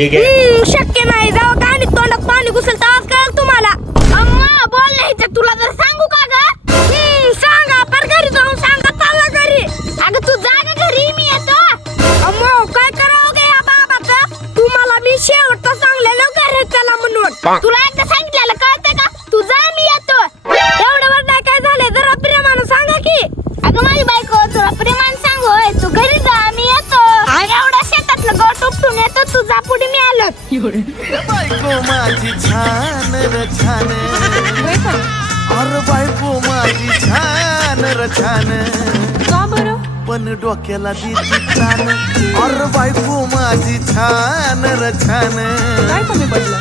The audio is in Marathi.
ठीक आहे. शक्य नाही. जाऊ गाणी तोंडात पाणी घुसल तर आज कळेल तुम्हाला. अम्मा बोल नाही तुला जर सांगू का ग? सांगा पर घरी जाऊन सांगा चालला घरी. अगं तू जा ग घरी, मी येतो. अम्मा काय करावं गे या बाबाचं? तुम्हाला मी शेवटचं सांगलेलं घरी चला म्हणून. तुला एकदा सांगितलेलं कळतंय का? तू जा, मी येतो. एवढ्यावर नाही काय झालंय, जरा प्रेमानं सांगा की. अगं माझी बायको तुला प्रेमानं सांगोय, तू घरी जा, मी येतो. एवढा शेतातलं गवत उपटून येतो, तू जा पुढे, मी आलो. बायको माझी छान र छान, अरे बायको माझी छान र छान, का बरं? पण डोक्याला देती तान. अरे बायको माझी छान र छान, काय कमी पडलं?